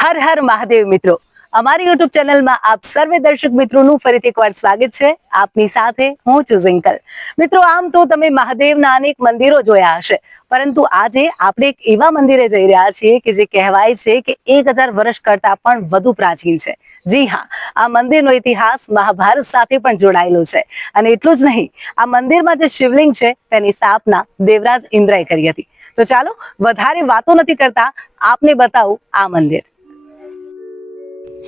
હર હર મહાદેવ મિત્રો, અમારી યુટ્યુબ ચેનલમાં આપ સર્વે દર્શક મિત્રોનું ફરીથી એકવાર સ્વાગત છે. આપની સાથે હું છું ઝિંકલ. મિત્રો, આમ તો તમે મહાદેવના અનેક મંદિરો જોયા હશે, પરંતુ આજે આપણે એક એવા મંદિરે જઈ રહ્યા છીએ કે જે કહેવાય છે કે 1000 વર્ષ કરતા પણ વધુ પ્રાચીન છે. જી હા, આ મંદિરનો ઇતિહાસ મહાભારત સાથે પણ જોડાયેલો છે. અને એટલું જ નહીં, આ મંદિરમાં જે શિવલિંગ છે તેની સ્થાપના દેવરાજ ઇન્દ્રએ કરી હતી. તો ચાલો વધારે વાતો નથી કરતા, આપને બતાવું આ મંદિર.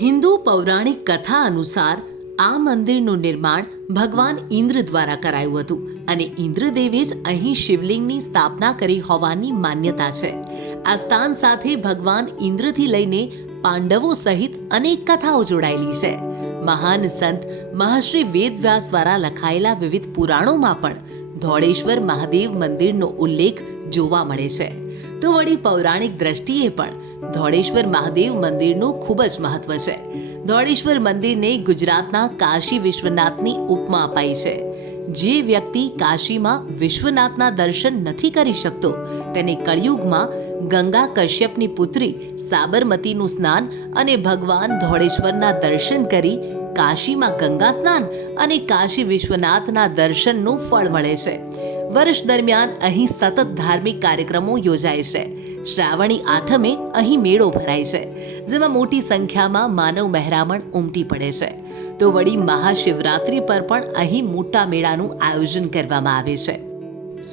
હિન્દુ પૌરાણિક કથા અનુસાર આ મંદિરનું નિર્માણ ભગવાન ઇન્દ્ર દ્વારા કરાયું હતું અને ઇન્દ્રદેવે જ અહીં શિવલિંગની સ્થાપના કરી હોવાની માન્યતા છે. આ સ્થાન સાથે ભગવાન ઇન્દ્રથી લઈને પાંડવો સહિત અનેક કથાઓ જોડાયેલી છે. મહાન સંત મહર્ષિ વેદવ્યાસ દ્વારા લખાયેલા વિવિધ પુરાણોમાં પણ ધોળેશ્વર મહાદેવ મંદિરનો ઉલ્લેખ જોવા મળે છે. તો વળી પૌરાણિક દ્રષ્ટિએ પણ ધોળેશ્વર મહાદેવ મંદિરનું ખૂબ જ મહત્વ છે. ધોળેશ્વર મંદિરને ગુજરાતના કાશી વિશ્વનાથની ઉપમા અપાઈ છે. જે વ્યક્તિ કાશીમાં વિશ્વનાથના દર્શન નથી કરી શકતો તેને કળિયુગમાં ગંગા કશ્યપની પુત્રી સાબરમતીનું સ્નાન અને ભગવાન ધોળેશ્વરના દર્શન કરી કાશીમાં ગંગા સ્નાન અને કાશી વિશ્વનાથના દર્શનનું ફળ મળે છે. વર્ષ દરમિયાન અહીં સતત ધાર્મિક કાર્યક્રમો યોજાય છે. શ્રાવણી આઠમે અહીં મેળો ભરાય છે, જેમાં મોટી સંખ્યામાં માનવ મહેરામણ ઉમટી પડે છે. તો વળી મહાશિવરાત્રી પર પણ અહીં મોટા મેળાનું આયોજન કરવામાં આવે છે.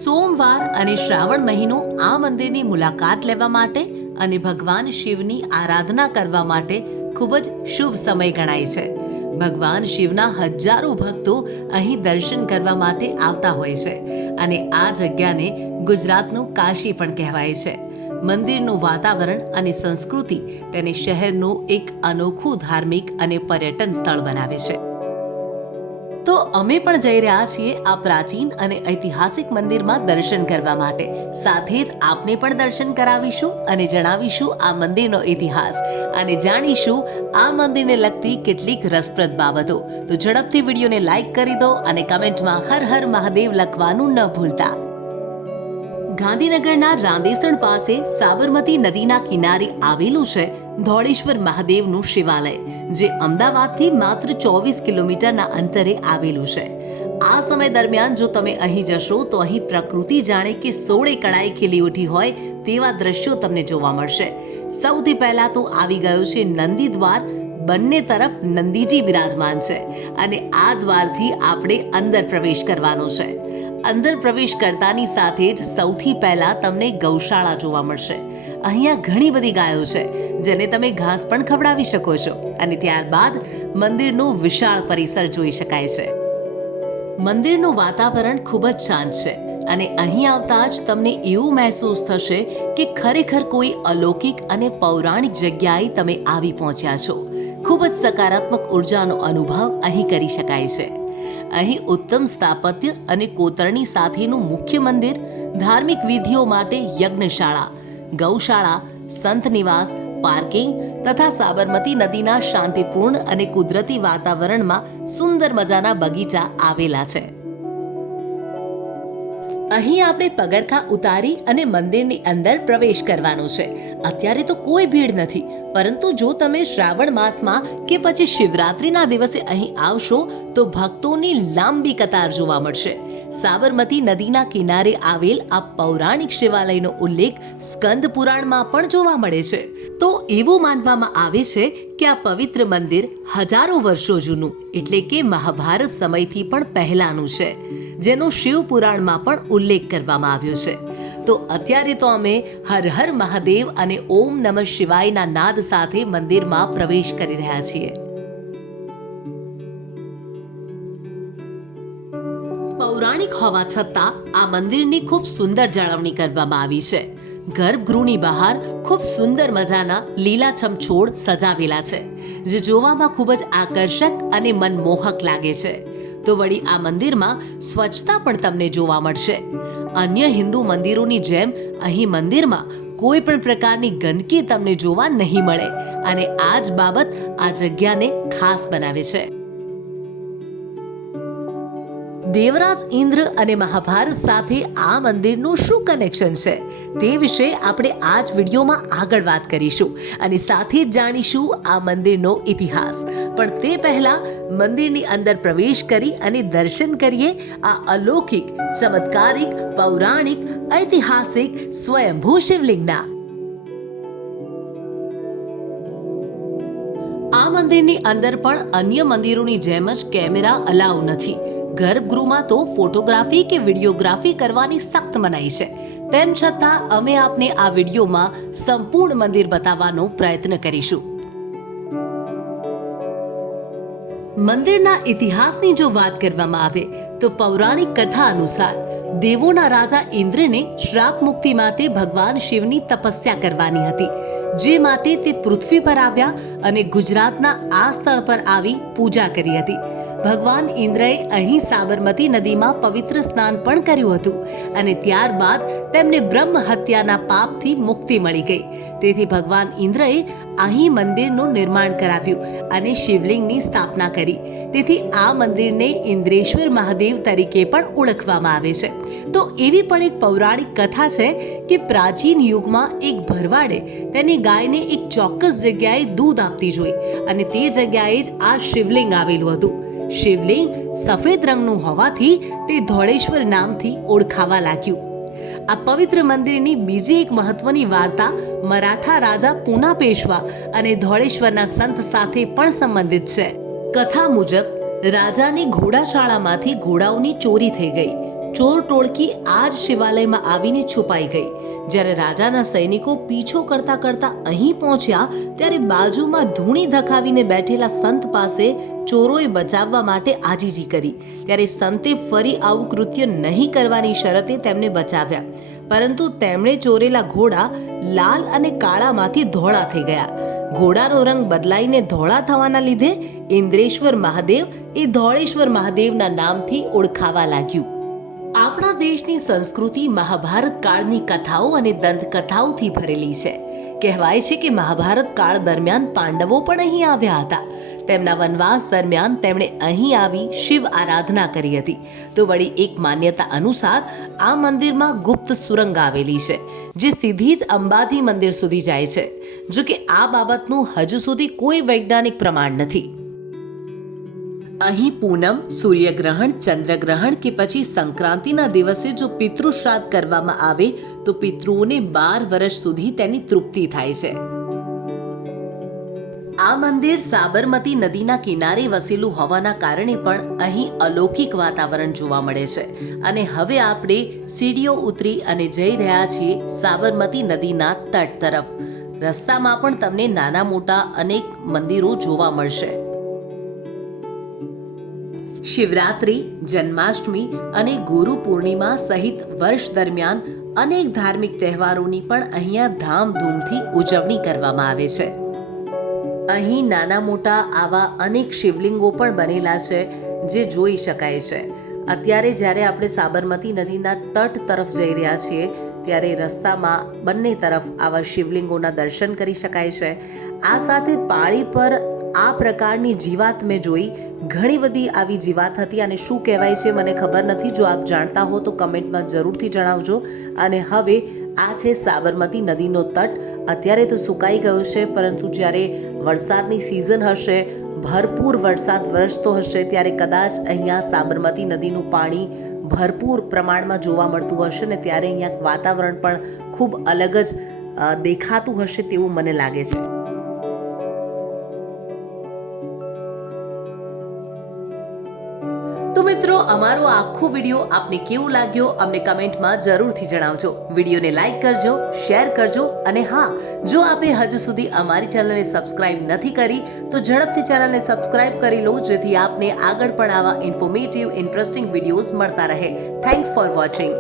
સોમવાર અને શ્રાવણ મહિનો આ મંદિરની મુલાકાત લેવા માટે અને ભગવાન શિવની આરાધના કરવા માટે ખૂબ જ શુભ સમય ગણાય છે. ભગવાન શિવના હજારો ભક્તો અહીં દર્શન કરવા માટે આવતા હોય છે અને આ જગ્યાને ગુજરાતનું કાશી પણ કહેવાય છે. મંદિરનું વાતાવરણ અને સંસ્કૃતિ તેને શહેરનું એક અનોખું ધાર્મિક અને પર્યટન સ્થળ બનાવે છે. તો અમે પણ જઈ રહ્યા છીએ આ પ્રાચીન અને ઐતિહાસિક મંદિરમાં દર્શન કરવા માટે. સાથે જ આપને પણ દર્શન કરાવીશું અને જણાવીશું આ મંદિરનો ઇતિહાસ અને જાણીશું આ મંદિરને લગતી કેટલીક રસપ્રદ બાબતો. તો ઝડપથી વિડીયોને લાઈક કરી દો અને કમેન્ટમાં હર હર મહાદેવ લખવાનું ન ભૂલતા. ગાંધીનગરના રાંદેસણ પાસે સાબરમતી નદીના કિનારે આવેલું છે ધોળેશ્વર મહાદેવનું શિવાલય, જે અમદાવાદથી માત્ર 24 કિલોમીટરના અંતરે આવેલું છે. આ સમય દરમિયાન જો તમે અહીં જશો તો અહીં પ્રકૃતિ જાણે કે 16 કળાએ ખીલી ઉઠી હોય તેવા દ્રશ્યો તમને જોવા મળશે. સૌથી પહેલા તો આવી ગયો છે નંદી દ્વાર. બંને તરફ નંદીજી બિરાજમાન છે અને આ દ્વારથી આપણે અંદર પ્રવેશ કરવાનો છે. અંદર પ્રવેશ કરતાની સાથે જ સૌથી પહેલા તમને ગૌશાળા જોવા મળશે. અહીંયા ઘણી બધી ગાયો છે જેને તમે ઘાસ પણ ખવડાવી શકો છો અને ત્યારબાદ મંદિરનું વિશાળ પરિસર જોઈ શકાય છે. મંદિરનું વાતાવરણ ખૂબ જ શાંત છે અને અહીં આવતા જ તમને એવું મહેસૂસ થશે કે ખરેખર કોઈ અલૌકિક અને પૌરાણિક જગ્યાએ તમે આવી પહોંચ્યા છો. ખૂબ જ સકારાત્મક ઉર્જાનો અનુભવ અહીં કરી શકાય છે. અહીં ઉત્તમ સ્થાપત્ય અને કોતરણી સાથેનું મુખ્ય મંદિર, ધાર્મિક વિધિઓ માટે યજ્ઞશાળા, ગૌશાળા, સંત નિવાસ, પાર્કિંગ તથા સાબરમતી નદીના શાંતિપૂર્ણ અને કુદરતી વાતાવરણમાં સુંદર મજાના બગીચા આવેલા છે. અહીં આપણે પગરખાં ઉતારી અને મંદિરની અંદર પ્રવેશ કરવાનો છે. અત્યારે તો કોઈ ભીડ નથી, પરંતુ જો તમે શ્રાવણ માસમાં કે પછી શિવરાત્રીના દિવસે અહીં આવશો તો ભક્તોની લાંબી કતાર જોવા મળશે. સાબરમતી નદીના કિનારે આવેલ આ પૌરાણિક શિવાલયનો ઉલ્લેખ સ્કંદ પુરાણમાં પણ જોવા મળે છે. તો એવું માનવામાં આવે છે કે આ પવિત્ર મંદિર હજારો વર્ષો જૂનું એટલે કે મહાભારત સમયથી પણ પહેલાનું છે, જેનો શિવ પુરાણમાં પણ ઉલ્લેખ કરવામાં આવ્યો છે. તો અત્યારે તો અમે હર હર મહાદેવ અને ઓમ નમઃ શિવાયના નાદ સાથે મંદિરમાં પ્રવેશ કરી રહ્યા છીએ. પૌરાણિક હોવા છતાં આ મંદિરની ખૂબ સુંદર જાળવણી કરવામાં આવી છે. ગર્ભગૃહની બહાર ખૂબ સુંદર મજાના લીલાછમ છોડ સજાવેલા છે, જે જોવામાં ખૂબ જ આકર્ષક અને મનમોહક લાગે છે. તો વળી આ મંદિરમાં સ્વચ્છતા પણ તમને જોવા મળશે. અન્ય હિન્દુ મંદિરોની જેમ અહીં મંદિરમાં કોઈ પણ પ્રકારની ગંદકી તમને જોવા નહીં મળે અને આ જ બાબત આ જગ્યાને ખાસ બનાવે છે. દેવરાજ ઇન્દ્ર અને મહાભારત સાથે આ મંદિરનું શું કનેક્શન છે તે વિશે આપણે આ જ વિડીયોમાં આગળ વાત કરીશું અને સાથે જ જાણીશું આ મંદિરનો ઇતિહાસ. પણ તે પહેલા મંદિરની અંદર પ્રવેશ કરી અને દર્શન કરીએ આ અલૌકિક, ચમત્કારિક, પૌરાણિક, ઐતિહાસિક સ્વયંભૂ શિવલિંગના. આ મંદિરની અંદર પણ અન્ય મંદિરોની જેમ જ કેમેરા અલાઉ નથી. ગર્ભગૃહમાં તો ફોટોગ્રાફી કે વિડીયોગ્રાફી કરવાની સખ્ત મનાઈ છે. તેમ છતાં અમે આપને આ વિડીયોમાં સંપૂર્ણ મંદિર બતાવવાનો પ્રયત્ન કરીશું. મંદિરના ઇતિહાસની જો વાત કરવામાં આવે તો પૌરાણિક કથા અનુસાર દેવોના રાજા ઇન્દ્રને શ્રાપ મુક્તિ માટે ભગવાન શિવની તપસ્યા કરવાની હતી, જે માટે તે પૃથ્વી પર આવ્યા અને ગુજરાતના આ સ્થળ પર આવી પૂજા કરી હતી. ભગવાન ઇન્દ્રએ અહીં સાબરમતી નદીમાં પવિત્ર સ્નાન પણ કર્યું હતું અને ત્યારબાદ તેમને બ્રહ્મ હત્યાના પાપથી મુક્તિ મળી ગઈ. તેથી ભગવાન ઇન્દ્રએ અહીં મંદિરનું નિર્માણ કરાવ્યું અને શિવલિંગની સ્થાપના કરી. તેથી આ મંદિરને ઇન્દ્રેશ્વર મહાદેવ તરીકે પણ ઓળખવામાં આવે છે. તો એવી પણ એક પૌરાણિક કથા છે કે પ્રાચીન યુગમાં એક ભરવાડે તેની ગાયને એક ચોક્કસ જગ્યાએ દૂધ આપતી જોઈ અને તે જગ્યાએ જ આ શિવલિંગ આવેલું હતું. શિવલિંગ સફેદ રંગનું હોવાથી તે ધોળેશ્વર નામથી ઓળખાવા લાગ્યું. આ પવિત્ર મંદિરની બીજી એક મહત્વની વાર્તા મરાઠા રાજા પૂના પેશવા અને ધોળેશ્વરના સંત સાથે પણ સંબંધિત છે. કથા મુજબ રાજાની ઘોડાશાળામાંથી ઘોડાઓની ચોરી થઈ ગઈ. ચોર ટોળકી આ જ શિવાલયમાં આવીને છુપાઈ ગઈ. જ્યારે રાજાના સૈનિકો પીછો કરતા કરતા અહીં પહોંચ્યા ત્યારે બાજુમાં ધૂણી ધખાવીને બેઠેલા સંત પાસે ચોરોએ બચાવવા માટે આજીજી કરી. ત્યારે સંતે ફરી આવું કૃત્ય નહીં કરવાની શરતે તેમને બચાવ્યા, પરંતુ તેમણે ચોરેલા ઘોડા લાલ અને કાળામાંથી ધોળા થઈ ગયા. ઘોડાનો રંગ બદલાઈને ધોળા થવાના લીધે ઇન્દ્રેશ્વર મહાદેવ એ ધોળેશ્વર મહાદેવના નામથી ઓળખાવા લાગ્યું. આપણા દેશની સંસ્કૃતિ મહાભારત કાળની કથાઓ અને દંતકથાઓથી ભરેલી છે. કહેવાય છે કે મહાભારત કાળ દરમિયાન પાંડવો પણ અહીં આવ્યા હતા. તેમના વનવાસ દરમિયાન તેમણે અહીં આવી શિવ આરાધના કરી હતી. તો વળી એક માન્યતા અનુસાર આ મંદિરમાં ગુપ્ત સુરંગ આવેલી છે, જે સીધી જ અંબાજી મંદિર સુધી જાય છે. જો કે આ બાબતનું હજુ સુધી કોઈ વૈજ્ઞાનિક પ્રમાણ નથી. અહીં પૂનમ, સૂર્યગ્રહણ, ચંદ્રગ્રહણ કે પછી સંક્રાંતિના દિવસે જો પિતૃ શ્રાદ્ધ કરવામાં આવે તો પિતૃઓને 12 વર્ષ સુધી તેની તૃપ્તિ થાય છે. આ મંદિર સાબરમતી નદીના કિનારે વસેલું હોવાના કારણે પણ અહીં અલૌકિક વાતાવરણ જોવા મળે છે. અને હવે આપણે સીડીઓ ઉતરી અને જઈ રહ્યા છીએ સાબરમતી નદીના તટ તરફ. રસ્તામાં પણ તમને નાના મોટા અનેક મંદિરો જોવા મળશે. શિવરાત્રી, જન્માષ્ટમી અને ગુરુ પૂર્ણિમા સહિત વર્ષ દરમિયાન અનેક ધાર્મિક તહેવારોની પણ અહીંયા ધામધૂમથી ઉજવણી કરવામાં આવે છે. અહીં નાના મોટા આવા અનેક શિવલિંગો પણ બનેલા છે, જે જોઈ શકાય છે. અત્યારે જ્યારે આપણે સાબરમતી નદીના તટ તરફ જઈ રહ્યા છીએ ત્યારે રસ્તામાં બંને તરફ આવા શિવલિંગોના દર્શન કરી શકાય છે. આ સાથે પાળી પર આ પ્રકારની જીવાત મેં જોઈ. ઘણી બધી આવી જીવાત હતી અને શું કહેવાય છે મને ખબર નથી. જો આપ જાણતા હો તો કમેન્ટમાં જરૂરથી જણાવજો. અને હવે આ છે સાબરમતી નદીનો તટ. અત્યારે તો સુકાઈ ગયો છે, પરંતુ જ્યારે વરસાદની સિઝન હશે, ભરપૂર વરસાદ વરસતો હશે, ત્યારે કદાચ અહીંયા સાબરમતી નદીનું પાણી ભરપૂર પ્રમાણમાં જોવા મળતું હશે ને ત્યારે અહીંયા વાતાવરણ પણ ખૂબ અલગ જ દેખાતું હશે તેવું મને લાગે છે. તો મિત્રો, અમારો આખો વિડીયો આપને કેવું લાગ્યો અમને કમેન્ટમાં જરૂરથી જણાવજો. વિડીયોને લાઈક કરજો, શેર કરજો અને હા, જો આપે હજુ સુધી અમારી ચેનલને સબસ્ક્રાઇબ નથી કરી તો ઝડપથી ચેનલને સબસ્ક્રાઇબ કરી લો, જેથી આપને આગળ પણ આવા ઇન્ફોર્મેટિવ, ઇન્ટરેસ્ટિંગ વિડીયોઝ મળતા રહે. Thanks for watching.